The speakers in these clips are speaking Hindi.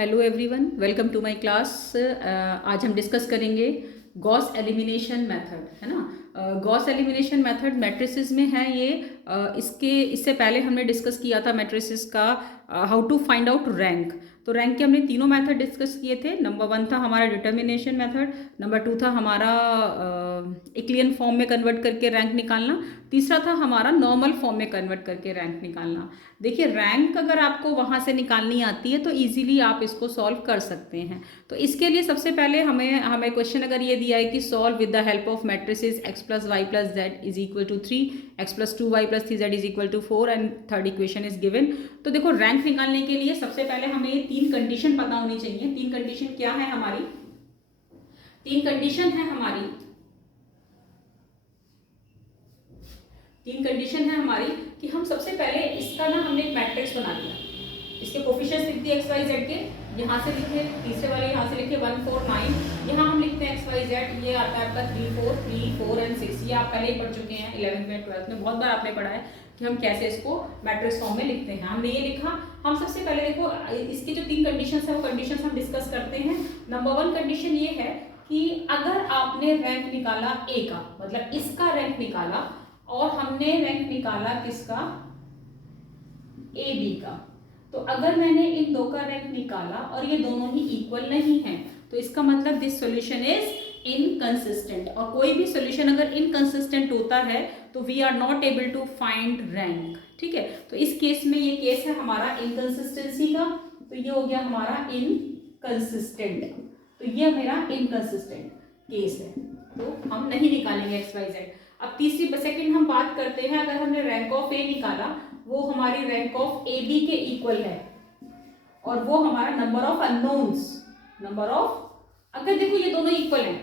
Hello everyone, welcome to my class. आज हम डिस्कस करेंगे गॉस एलिमिनेशन मेथड, है ना। गॉस एलिमिनेशन मेथड मैट्रिसेस में है ये। इससे पहले हमने डिस्कस किया था मैट्रिसेस का how to find out rank. तो रैंक के हमने तीनों मेथड डिस्कस किए थे। नंबर 1 था हमारा डिटर्मिनेशन मेथड, नंबर 2 था हमारा इक्लियन फॉर्म में कन्वर्ट करके रैंक निकालना, तीसरा था हमारा नॉर्मल फॉर्म में कन्वर्ट करके रैंक निकालना। देखिए, रैंक अगर आपको वहाँ से निकालनी आती है तो इजीली आप इसको सॉल्व कर सकते हैं। तो इसके लिए सबसे पहले हमें क्वेश्चन अगर ये दिया है कि solve with the help of matrices x plus y plus z is equal to 3, x plus 2y plus 3z is equal to 4 and third equation is given. तो देखो, रैंक निकालने के लिए सबसे पहले हमें तीन कंडीशन पता होनी चाहिए। तीन कंडीशन क्या है हमारी? तीन कंडीशन है हमारी तीन कंडीशन है हमारी कि हम सबसे पहले इसका ना हमने एक मैट्रिक्स बना लिया, इसके कोफिशिएंट्स लिख दिए एक्स वाई जेड के। यहाँ से लिखे, तीसरे वाले यहाँ से लिखे 1 4 9, यहाँ हम लिखते हैं एक्स वाई जेड, ये आता है आपका 3 4 एंड 6। ये आप पहले ही पढ़ चुके हैं 11th में 12th में, बहुत बार आपने पढ़ा है कि हम कैसे इसको मैट्रिक्स फॉर्म में लिखते हैं। हमने ये लिखा। हम सबसे पहले देखो इसकी जो तीन कंडीशन है वो कंडीशन हम डिस्कस करते हैं। नंबर 1 कंडीशन ये है कि अगर आपने रैंक निकाला ए का, मतलब इसका रैंक निकाला, और हमने रैंक निकाला किसका? ए बी का। तो अगर मैंने इन दो का रैंक निकाला और ये दोनों ही इक्वल नहीं है तो इसका मतलब दिस सॉल्यूशन इज इनकंसिस्टेंट। और कोई भी सॉल्यूशन अगर इनकंसिस्टेंट होता है तो we are not able to find rank. ठीक है, तो इस केस में ये केस है हमारा इनकंसिस्टेंसी का, तो ये हो गया हमारा इनकंसिस्टेंट। तो ये मेरा इनकंसिस्टेंट केस है, तो हम नहीं निकालेंगे एक्स वाई जेड। अब तीसरी सेकंड हम बात करते हैं, अगर हमने रैंक ऑफ ए निकाला, वो हमारी रैंक ऑफ ए बी के इक्वल है और वो हमारा नंबर ऑफ अननोन्स, अगर देखो ये दोनों इक्वल हैं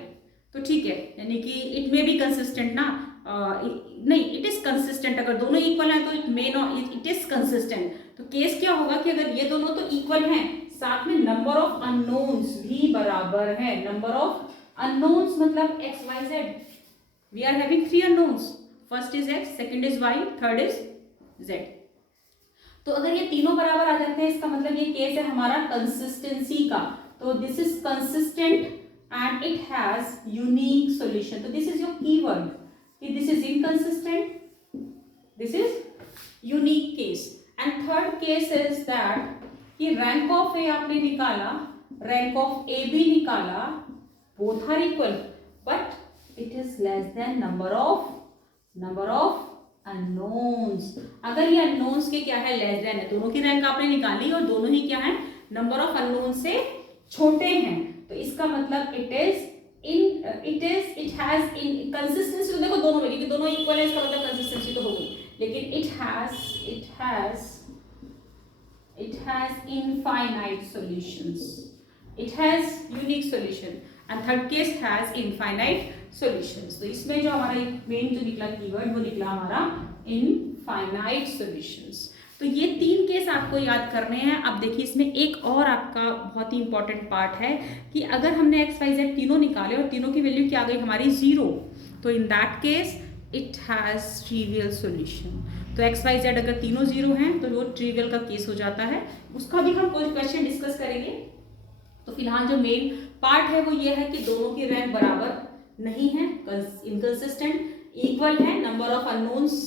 तो ठीक है, यानी कि इट मे बी कंसिस्टेंट ना, नहीं, इट इज कंसिस्टेंट। अगर दोनों इक्वल हैं तो इट इज कंसिस्टेंट। तो केस क्या होगा कि अगर ये दोनों तो इक्वल हैं, साथ में नंबर ऑफ अननोन्स भी बराबर है। नंबर ऑफ अननोन्स मतलब x y z, we are having three unknowns, first is x, second is y, third is z। तो अगर ये तीनों बराबर आ जाते हैं इसका मतलब ये केस है हमारा कंसिस्टेंसी का। तो this is consistent and it has unique solution. तो दिस इज योर कीवर्ड कि this is inconsistent, this is unique case. And third case is that कि रैंक ऑफ ए आपने निकाला, रैंक ऑफ ए बी निकाला, both are equal but it is less than number of unknowns। अगर ये unknowns के क्या है, less than है, दोनों की रैंक आपने निकाली और दोनों ही क्या है, नंबर ऑफ unknowns से छोटे हैं, तो इसका मतलब it has consistency। तो देखो दोनों में, क्योंकि दोनों इक्वल है इसका मतलब कंसिस्टेंसी तो होगी, लेकिन it has infinite solutions, it has unique solution and third case has infinite solutions। तो इसमें जो हमारा मेन जो निकला कीवर्ड वो निकला हमारा इनफाइनाइट सॉल्यूशंस। तो ये तीन केस आपको याद करने हैं। अब देखिए, इसमें एक और आपका बहुत ही इंपॉर्टेंट पार्ट है कि अगर हमने एक्स वाई जेड तीनों निकाले और तीनों की वैल्यू क्या आ गई हमारी 0, तो in that case it has trivial solution. तो एक्स वाई जेड अगर तीनों 0 हैं तो वो ट्रिवियल का केस हो जाता है। उसका भी हम कोई क्वेश्चन डिस्कस करेंगे। तो फिलहाल जो मेन पार्ट है वो ये है कि दोनों की रैंक बराबर नहीं है, इनकंसिस्टेंट, इक्वल है, नंबर ऑफ अननोन्स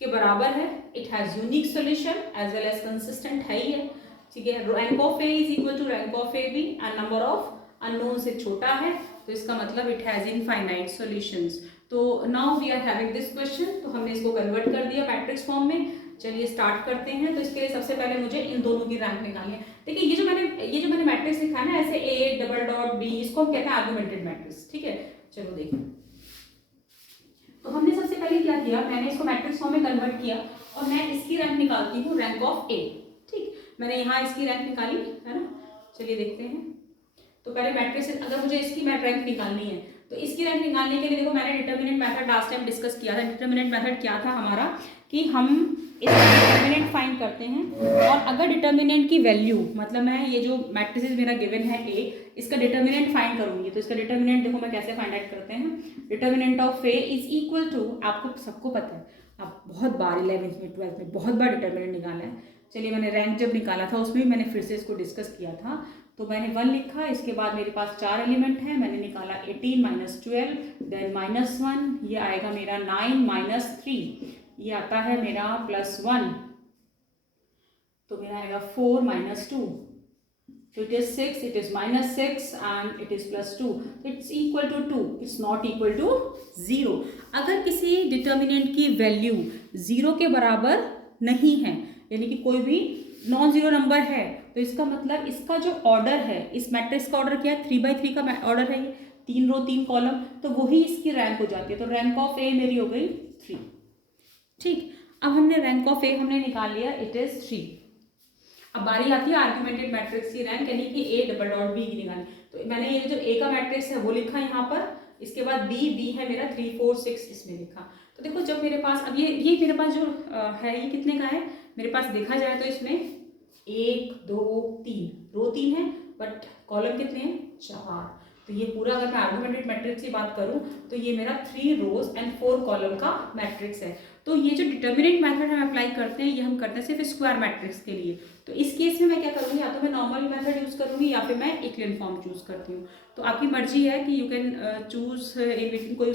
के बराबर है, it has unique solution as well as consistent है ही है। ठीक है, rank of A is equal to rank of A B and number of unknown से छोटा है, तो इसका मतलब इट हैज इनफाइनाइट सॉल्यूशंस। तो now we are having this question, तो हमने इसको कन्वर्ट कर दिया मैट्रिक्स फॉर्म में। चलिए स्टार्ट करते हैं। तो इसके लिए सबसे पहले मुझे इन दोनों की रैंक निकालनी है। देखिए, ये जो मैंने मैट्रिक्स लिखा है ना, ऐसे ए डबल डॉट बी, इसको हम कहते हैं आर्गुमेंटेड मैट्रिक्स। ठीक है, चलो देखिए। तो हमने सबसे पहले क्या किया, मैंने इसको मैट्रिक्स फॉर्म में कन्वर्ट किया और मैं इसकी रैंक निकालती हूँ, रैंक ऑफ ए। ठीक, मैंने यहाँ इसकी रैंक निकाली है ना। चलिए देखते हैं। तो पहले मैट्रिक्स, अगर मुझे इसकी रैंक निकालनी है तो इसकी रैंक निकालने के लिए देखो, मैंने determinant method last time discuss किया था। डिटर्मिनेंट मेथड क्या था हमारा कि हम इसका डिटर्मिनेंट फाइंड करते हैं और अगर डिटर्मिनेंट की वैल्यू, मतलब मैं ये जो मैट्रिसेस मेरा गिवन है ए, इसका डिटर्मिनेंट फाइंड करूंगी। तो इसका डिटर्मिनेंट देखो मैं कैसे फाइंड आउट करते हैं। Determinant of A is equal to, आपको सबको पता है, आप बहुत बार 11th में 12th में बहुत बार डिटर्मिनेंट निकाला है। चलिए मैंने रैंक जब निकाला था उसमें मैंने फिर से इसको डिस्कस किया था। तो मैंने 1 लिखा, इसके बाद मेरे पास 4 एलिमेंट हैं, मैंने निकाला 18 माइनस 12 देन -1, ये आएगा मेरा 9 माइनस 3, ये आता है मेरा +1, तो मेरा आएगा 4 minus 2, so it is 6, it is -6 and it is +2, it's equal to 2, it's not equal to 0। अगर किसी डिटर्मिनेंट की वैल्यू 0 के बराबर नहीं है, यानी कि कोई भी नॉन जीरो नंबर है, तो इसका मतलब इसका जो ऑर्डर है, इस मैट्रिक्स का ऑर्डर क्या है, 3/3 का ऑर्डर है, ये 3 रो 3 कॉलम, तो वही इसकी रैंक हो जाती है। तो रैंक ऑफ ए मेरी हो गई 3। ठीक, अब हमने रैंक ऑफ ए हमने निकाल लिया, इट इज 3। अब बारी आती है आर्गुमेंटेड मैट्रिक्स की रैंक, यानी कि ए डबल डॉट बी की निकाली। तो मैंने ये जो ए का मैट्रिक्स है वो लिखा यहाँ पर, इसके बाद बी है मेरा 3 4 6 इसमें लिखा। तो देखो जब मेरे पास अब ये मेरे पास जो है ये कितने का है, मेरे पास देखा जाए तो इसमें 1 2 3 रो 3 है, बट कॉलम कितने हैं 4। तो ये पूरा अगर मैं आर्गुमेंटेड मैट्रिक्स की बात करूं तो ये मेरा 3 रोज एंड 4 कॉलम का मैट्रिक्स है। तो ये जो डिटर्मिनेंट मेथड हम अप्लाई करते हैं, ये हम करते हैं सिर्फ स्क्वायर मैट्रिक्स के लिए। तो इस केस में मैं क्या करूँगी, या तो मैं नॉर्मल मेथड यूज़ करूँगी या फिर मैं इक्विवेलेंट फॉर्म चूज़ करती हूँ। तो आपकी मर्जी है कि you can choose in between, कोई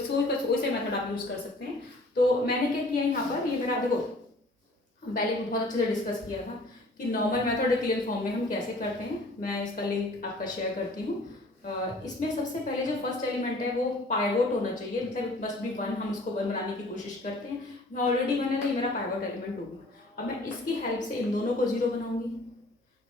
से मेथड आप यूज़ कर सकते हैं। तो मैंने क्या किया यहाँ पर, ये मेरा देखो पहले बहुत अच्छे से डिस्कस किया था कि नॉर्मल मेथड इक्विवेलेंट फॉर्म में हम कैसे करते हैं। मैं इसका लिंक आपका शेयर करती हूँ। इसमें सबसे पहले जो फर्स्ट एलिमेंट है वो पाइवोट होना चाहिए, मतलब इट मस्ट बी 1, हम इसको 1 बनाने की कोशिश करते हैं। मैं ऑलरेडी मैंने तो ये मेरा पाइवोट एलिमेंट होगा। अब मैं इसकी हेल्प से इन दोनों को 0 बनाऊंगी,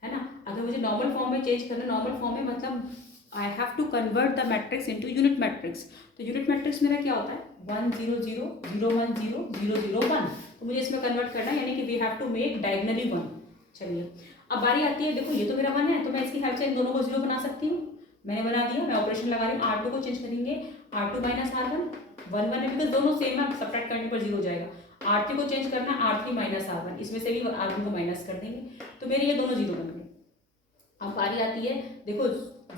है ना। अगर मुझे नॉर्मल फॉर्म में चेंज करना, नॉर्मल फॉर्म में मतलब I have to convert the matrix into unit matrix. तो यूनिट मैट्रिक्स मेरा क्या होता है 1 0 0 0 1 0 0 0 1। तो मुझे इसमें कन्वर्ट करना है, यानी कि we have to make diagonally 1। चलिए अब बारी आती है, देखो ये तो मेरा 1 है, तो मैं इसकी हेल्प से इन दोनों को 0 बना सकती हूँ। मैंने बना दिया, मैं ऑपरेशन लगा रही हूँ, R2 को चेंज करेंगे, R2 माइनस R1 1 1 है, बिकॉज दोनों सेम है, सब्ट्रैक्ट करने पर 0 हो जाएगा। R3 को चेंज करना है, R3 माइनस R1, इसमें से भी R1 को माइनस कर देंगे, तो मेरे ये दोनों 0 बन गए। अब बारी आती है, देखो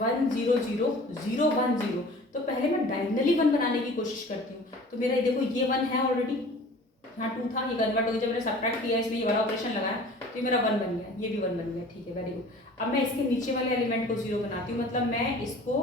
1 0 0 0 1 0, तो पहले मैं डायगोनली 1 बनाने की कोशिश करती हूँ। तो मेरा ये देखो ये 1 है ऑलरेडी, यहाँ 2 था, ये कन्वर्ट हो गया, जब मैंने सब्ट्रैक्ट किया इसमें ये वाला ऑपरेशन लगाया तो ये मेरा 1 बन गया, ये भी 1 बन गया। ठीक है, वेरी गुड। अब मैं इसके नीचे वाले एलिमेंट को 0 बनाती हूँ, मतलब मैं इसको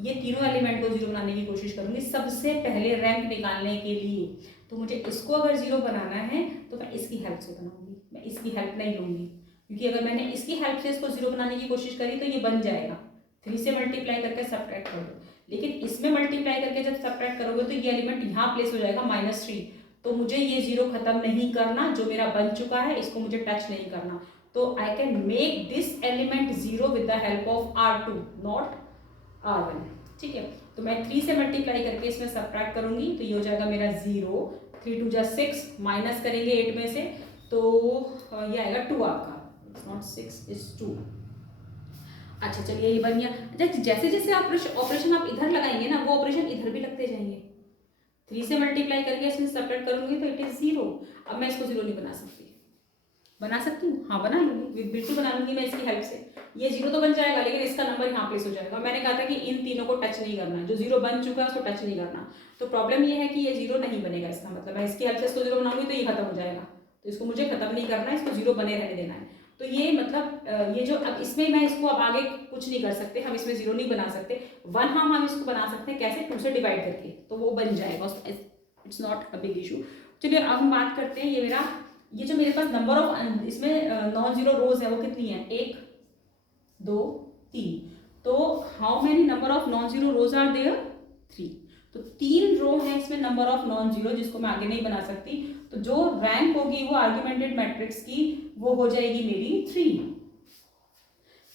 ये तीनों एलिमेंट को 0 बनाने की कोशिश करूँगी सबसे पहले रैंक निकालने के लिए। तो मुझे इसको अगर 0 बनाना है तो मैं इसकी हेल्प से बनाऊंगी, मैं इसकी हेल्प नहीं लूँगी, क्योंकि अगर मैंने इसकी हेल्प से इसको 0 बनाने की कोशिश करी तो ये बन जाएगा। 3 से मल्टीप्लाई करके सब्ट्रैक्ट कर दो, लेकिन इसमें मल्टीप्लाई करके जब सब्ट्रैक्ट करोगे तो ये एलिमेंट यहाँ प्लेस हो जाएगा -3। तो मुझे ये 0 खत्म नहीं करना, जो मेरा बन चुका है इसको मुझे टच नहीं करना। तो I can make this element 0 with the help of R2 not R1। ठीक है, तो मैं 3 से मल्टीप्लाई करके इसमें सब्ट्रैक्ट करूंगी, तो ये हो जाएगा मेरा 0, 3 2 जा 6, माइनस करेंगे 8 में से, तो ये आएगा 2 आपका, इट्स नॉट 6 इट्स 2। अच्छा चलिए ये बन गया। जैसे जैसे ऑपरेशन आप इधर लगाएंगे ना, वो ऑपरेशन इधर भी लगते जाएंगे। 3 से मल्टीप्लाई करके इसमें सब्ट्रैक्ट करूंगी तो इट इज 0। अब मैं इसको 0 नहीं बना सकती, बना सकती हूँ, हाँ बना लूंगी, बिल्कुल बना लूंगी मैं इसकी हेल्प से। ये 0 तो बन जाएगा, लेकिन इसका नंबर यहाँ प्लेस हो जाएगा। मैंने कहा था कि इन तीनों को टच नहीं करना, जो 0 बन चुका है उसको टच नहीं करना। तो प्रॉब्लम ये है कि ये 0 नहीं बनेगा, इसका मतलब मैं इसकी हेल्प से इसको 0 बनाऊंगी तो ये खत्म हो जाएगा। तो इसको मुझे खत्म नहीं करना है, इसको 0 बने रहने देना है। तो ये मतलब ये जो अब इसमें मैं इसको अब आगे कुछ नहीं कर सकते, हम इसमें 0 नहीं बना सकते। 1 हम इसको बना सकते हैं, कैसे 2 से डिवाइड करके, तो वो बन जाएगा, it's not a big issue. चलिए अब हम बात करते हैं, ये जो मेरे पास नंबर ऑफ इसमें नॉन जीरो रोज है वो कितनी है, 1 2 3। तो how many number of non zero rows are there, 3। तो 3 रो है इसमें नंबर ऑफ नॉन जीरो, जिसको मैं आगे नहीं बना सकती। तो जो रैंक होगी वो आर्गुमेंटेड मैट्रिक्स की वो हो जाएगी मेरी 3।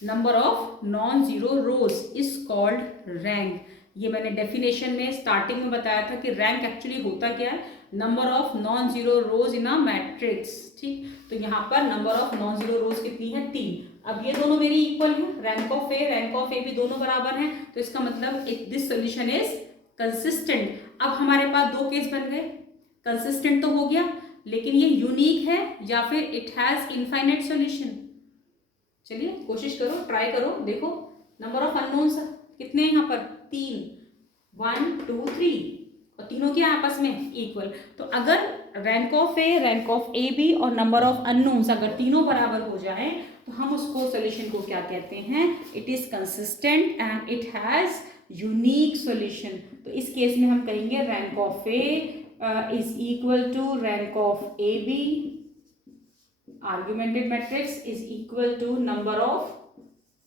Number of non zero rose is called rank. ये मैंने डेफिनेशन में स्टार्टिंग में बताया था कि रैंक एक्चुअली होता क्या है, number of non zero rose in a matrix. ठीक, तो यहाँ पर नंबर ऑफ नॉन जीरो रोज कितनी है, 3। अब ये दोनों मेरी इक्वल है, रैंक ऑफ ए भी दोनों बराबर हैं, तो इसका मतलब दिस सोल्यूशन इज कंसिस्टेंट। अब हमारे पास 2 केस बन गए, कंसिस्टेंट तो हो गया, लेकिन ये यूनिक है या फिर इट हैज इनफाइनाइट सॉल्यूशन। चलिए कोशिश करो, ट्राई करो, देखो नंबर ऑफ अननोन्स कितने हैं यहाँ पर, 3 1 2 3, और तीनों के आपस में इक्वल। तो अगर rank of A, rank of A B और नंबर ऑफ अननोन्स अगर तीनों बराबर हो जाए तो हम उसको सोल्यूशन को क्या कहते हैं, it is consistent and it has unique solution. तो इस केस में हम कहेंगे rank of A is equal to rank of A B, augmented matrix is equal to number of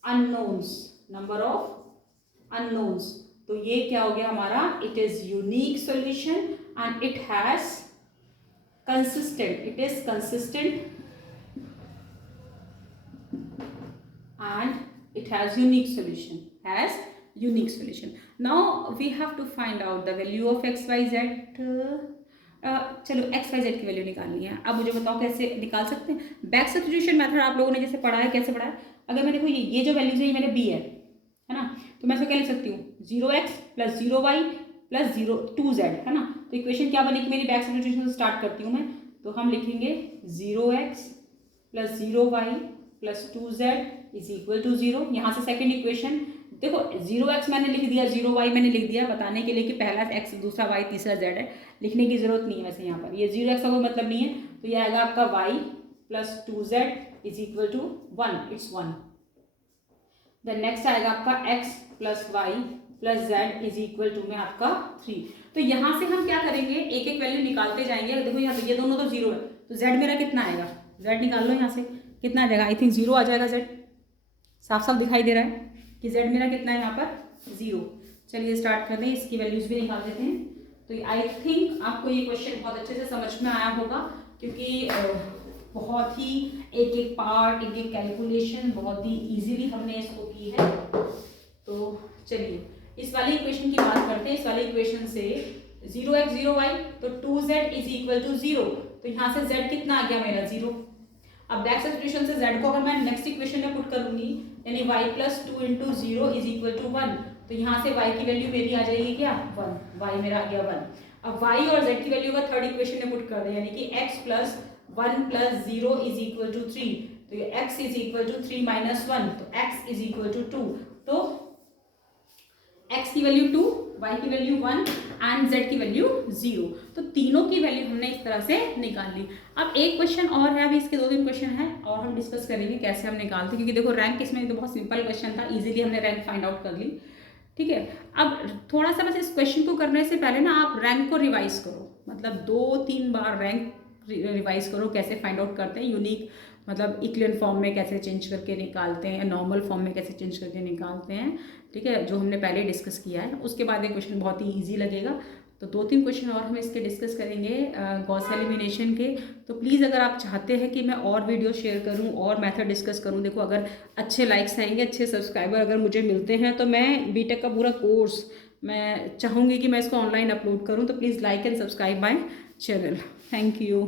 unknowns, number of unknowns. तो ये क्या हो गया हमारा, it is unique solution and it has consistent, it is consistent and it has unique solution, has unique solution. Now we have to find out the value of x y z. चलो x y z की वैल्यू निकालनी है। अब मुझे बताओ कैसे निकाल सकते हैं। बैक सब्स्टिट्यूशन मेथड आप लोगों ने जैसे पढ़ा है, कैसे पढ़ा है, अगर मैं देखो ये जो वैल्यूज है ये मेरे b है ना, तो मैं इसको क्या लिख सकती हूँ, 0x plus 0y plus 2z है ना। तो इक्वेशन क्या बनेगी मेरी, बैक सब्स्टिट्यूशन से स्टार्ट करती हूँ मैं, तो हम लिखेंगे 0x plus 0y plus 2z is equal to 0। यहाँ से सेकेंड इक्वेशन देखो 0x मैंने लिख दिया, 0y मैंने लिख दिया बताने के लिए कि पहला x दूसरा y तीसरा z है, लिखने की जरूरत नहीं है वैसे यहाँ पर, ये 0x का कोई मतलब नहीं है, तो ये आएगा आपका y plus 2z is equal to 1, it's 1। Then next आएगा आपका x plus y plus z is equal to में आपका 3। तो यहाँ से हम क्या करेंगे, एक एक वैल्यू निकालते जाएंगे। देखो यहाँ पे ये दोनों तो 0 है, तो z मेरा कितना आएगा, z निकाल लो यहाँ से, कितना आ जाएगा, आई थिंक 0 आ जाएगा। z साफ साफ दिखाई दे रहा है कि z मेरा कितना है यहाँ पर 0। चलिए स्टार्ट करते हैं, इसकी वैल्यूज भी निकाल देते हैं। तो आई थिंक आपको ये क्वेश्चन बहुत अच्छे से समझ में आया होगा, क्योंकि बहुत ही एक एक पार्ट, एक एक कैलकुलेशन बहुत ही इजीली हमने इसको की है। तो चलिए इस वाली इक्वेशन की बात करते हैं। इस वाली इक्वेशन से 0x 0y तो 2z इज इक्वल टू 0, तो यहाँ से z कितना आ गया मेरा 0। अब बैक सब्स्टिट्यूशन से z को अगर मैं नेक्स्ट इक्वेशन में पुट करूंगी, यानी y plus 2 into 0 is equal to 1, तो यहाँ से y की वैल्यू मेरी आ जाएगी क्या 1, y मेरा आ गया 1। अब y और z की वैल्यू का थर्ड इक्वेशन में पुट कर दें, यानी कि x plus 1 plus 0 is equal to 3, तो ये x is equal to 3 minus 1, तो x इज इक्वल टू 2। तो x की वैल्यू 2, y की वैल्यू 1 एंड z की वैल्यू 0। तो तीनों की वैल्यू हमने इस तरह से निकाल ली। अब एक क्वेश्चन और है, अभी इसके 2-3 क्वेश्चन है और हम डिस्कस करेंगे कैसे हम निकालते, क्योंकि देखो रैंक इसमें तो बहुत सिंपल क्वेश्चन था, इजीली हमने रैंक फाइंड आउट कर ली। ठीक है, अब थोड़ा सा बस इस क्वेश्चन को करने से पहले ना आप रैंक को रिवाइज करो, मतलब 2-3 बार रैंक रिवाइज करो, कैसे फाइंड आउट करते हैं यूनिक, मतलब इक्लियन फॉर्म में कैसे चेंज करके निकालते हैं, नॉर्मल फॉर्म में कैसे चेंज करके निकालते हैं। ठीक है, जो हमने पहले डिस्कस किया है। उसके बाद ये क्वेश्चन बहुत ही इजी लगेगा। तो 2-3 क्वेश्चन और हम इसके डिस्कस करेंगे गॉस एलिमिनेशन के। तो प्लीज़ अगर आप चाहते हैं कि मैं और वीडियो शेयर करूं और मेथड डिस्कस करूं, देखो अगर अच्छे लाइक्स आएंगे, अच्छे सब्सक्राइबर अगर मुझे मिलते हैं, तो मैं बीटेक का पूरा कोर्स मैं चाहूँगी कि मैं इसको ऑनलाइन अपलोड करूँ। तो please like and subscribe my channel. Thank you.